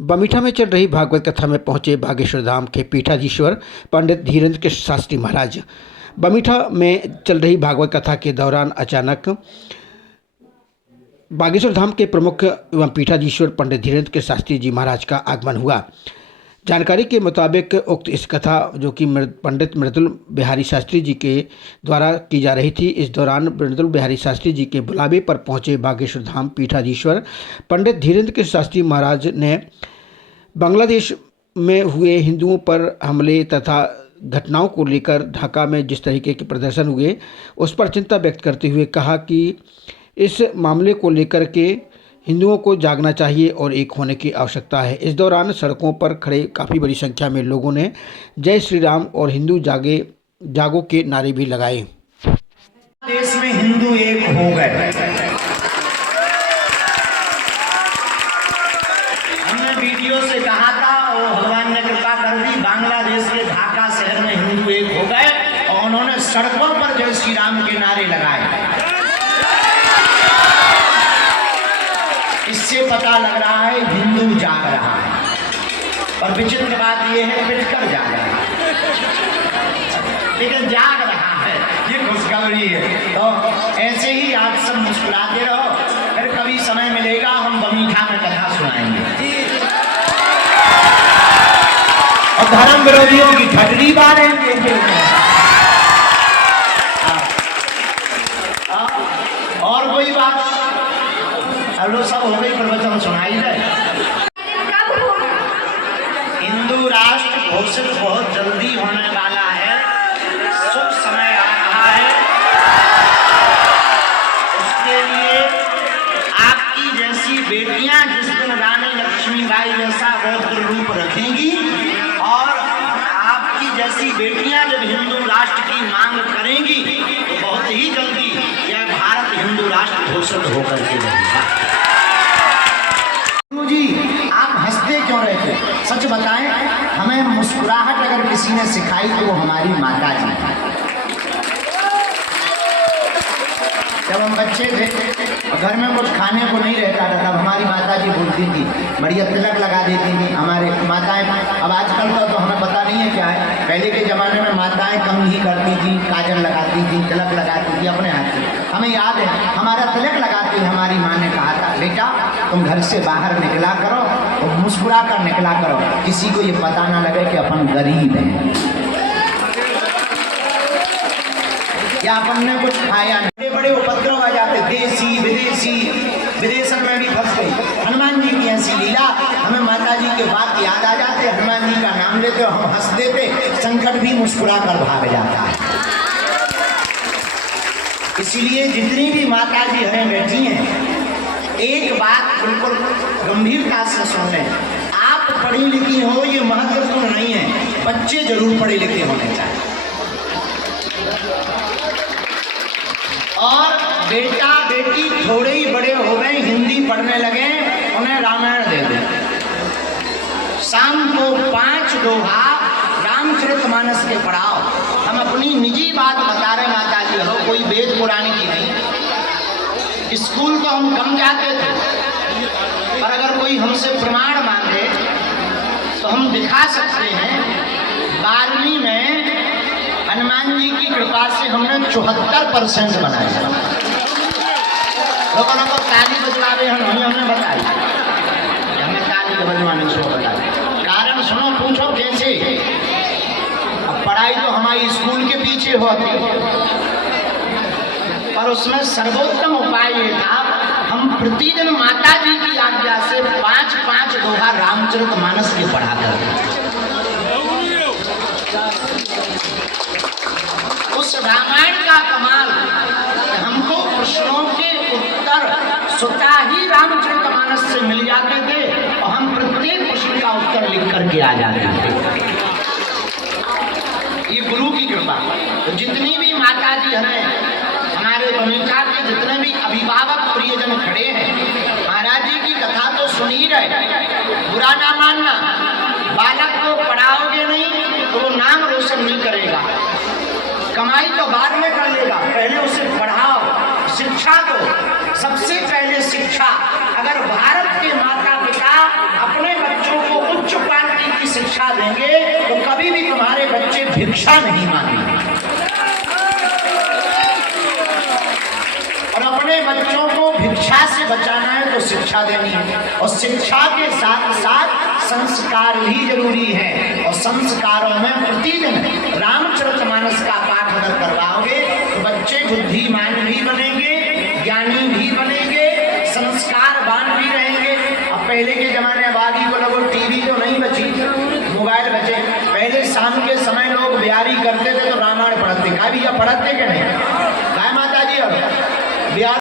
बमीठा में चल रही भागवत कथा में पहुंचे बागेश्वर धाम के पीठाधीश्वर पंडित धीरेन्द्र के शास्त्री महाराज। बमीठा में चल रही भागवत कथा के दौरान अचानक बागेश्वर धाम के प्रमुख एवं पीठाधीश्वर पंडित धीरेन्द्र के शास्त्री जी महाराज का आगमन हुआ। जानकारी के मुताबिक उक्त इस कथा जो कि पंडित मृदुल बिहारी शास्त्री जी के द्वारा की जा रही थी, इस दौरान मृदुल बिहारी शास्त्री जी के बुलावे पर पहुंचे बागेश्वर धाम पीठाधीश्वर पंडित धीरेन्द्र के शास्त्री महाराज ने बांग्लादेश में हुए हिंदुओं पर हमले तथा घटनाओं को लेकर ढाका में जिस तरीके के प्रदर्शन हुए उस पर चिंता व्यक्त करते हुए कहा कि इस मामले को लेकर के हिंदुओं को जागना चाहिए और एक होने की आवश्यकता है। इस दौरान सड़कों पर खड़े काफ़ी बड़ी संख्या में लोगों ने जय श्री राम और हिंदू जागो के नारे भी लगाए। देश में हिंदू एक हो गए। हमने वीडियो से कहा था और भगवान ने कृपा कर दी, बांग्लादेश के ढाका शहर में हिंदू एक हो गए और उन्होंने सड़कों पर जय श्री राम के नारे लगाए। इससे पता लग रहा है हिंदू जाग रहा है, और विचित्र बात यह है पिटकर जाग रहा है, लेकिन जाग रहा है, ये खुशखबरी है। तो ऐसे ही आप सब मुस्कुराते रहो, फिर कभी समय मिलेगा हम बमीठा में कथा सुनाएंगे और धर्म विरोधियों की ठटरी बारेंगे। और कोई बात हेलो सब हो गई, प्रवचन सुनाई दे। हिंदू राष्ट्र घोषित बहुत जल्दी होने वाला है, शुभ समय आ रहा है। उसके लिए आपकी जैसी बेटियां जिस दिन रानी लक्ष्मीबाई जैसा रौद्र रूप रखेंगी और आपकी जैसी बेटियां जब हिंदू राष्ट्र की मांग करेंगी तो बहुत ही जल्दी यह भारत हिंदू राष्ट्र घोषित होकर के रहेगा। जी आप हंसते क्यों रहे थे? सच बताएं, हमें मुस्कुराहट अगर किसी ने सिखाई तो वो हमारी माता जी है। जब हम बच्चे थे घर में कुछ खाने को नहीं रहता था, तब हमारी माता जी बोलती थी, बढ़िया तिलक लगा देती थी हमारे माताएं। अब आजकल का तो हमें पता नहीं है क्या है, पहले के ज़माने में माताएं कम ही करती थी, काजल लगाती थी, तिलक लगाती थी अपने हाथ से। हमें याद है हमारा तिलक लगाती हमारी माँ ने कहा था, बेटा तुम घर से बाहर निकला करो और मुस्कुरा कर निकला करो, किसी को ये पता ना लगे कि अपन गरीब हैं या अपन ने कुछ खाया। बड़े बड़े उपद्रव आ जाते, देसी विदेशी, विदेशन में भी फंस गई। हनुमान जी की ऐसी लीला, हमें माता जी के बात याद आ जाते, हनुमान जी का नाम लेते हम हंस देते, संकट भी मुस्कुरा कर भाग जाता है। इसलिए जितनी भी माता जी हमें बैठी हैं, एक बात बिल्कुल गंभीरता से सुन लें, आप पढ़ी लिखी हो ये महत्वपूर्ण नहीं है, बच्चे जरूर पढ़े लिखे होने चाहिए। और बेटा बेटी थोड़े ही बड़े हो गए, हिंदी पढ़ने लगे, उन्हें रामायण दे दो। शाम को 5 दोहा रामचरितमानस के पढ़ाओ। हम अपनी निजी बात बता रहे माता जी हो, कोई वेद पुराण की नहीं। स्कूल तो हम कम जाते थे, पर अगर कोई हमसे प्रमाण मांगे तो हम दिखा सकते हैं। 12वीं में हनुमान जी की कृपा से हमने 74% बनाया। लोगों को ताली बजवावे हमने बताई, हमें ताली बजवाने से बताया। कारण सुनो, पूछो कैसे? अब पढ़ाई तो हमारी स्कूल के पीछे होती, पर उसमें सर्वोत्तम उपाय ये था, हम प्रतिदिन माता जी की आज्ञा से 5-5 दोहा रामचरितमानस के पढ़ा करते। उस रामायण का कमाल, हमको प्रश्नों के उत्तर स्वतः ही रामचरितमानस से मिल जाते थे और हम प्रत्येक प्रश्न का उत्तर लिख करके आ जाते थे। ये गुरु की कृपा। तो जितनी भी माता जी हमें, हमारे बमीठा के जितने भी अभिभावक प्रियजन खड़े हैं, महाराज जी की कथा तो सुन ही रहे। बुरा ना मानना, बालक को पढ़ाओगे नहीं तो वो नाम रोशन नहीं करेगा, कमाई तो बाद में कर लेगा, पहले उसे पढ़ाओ, शिक्षा दो। सबसे पहले शिक्षा। अगर भारत के माता पिता अपने बच्चों शिक्षा देंगे तो कभी भी तुम्हारे बच्चे भिक्षा नहीं मांगेंगे। और अपने बच्चों को भिक्षा से बचाना है तो शिक्षा देनी है, और शिक्षा के साथ साथ संस्कार भी जरूरी है। और संस्कारों में प्रतिदिन रामचरितमानस का पाठ अगर करवाओगे तो बच्चे बुद्धिमान भी बनेंगे, ज्ञानी भी बनेंगे, संस्कारवान भी रहेंगे। अब पहले के जमाने आबादी को लोगों टीवी तो नहीं बची, मोबाइल बचे। पहले शाम के समय लोग बिहारी करते थे तो रामायण पढ़ते, का भी या पढ़ते के नहीं, काय माता जी और बिहार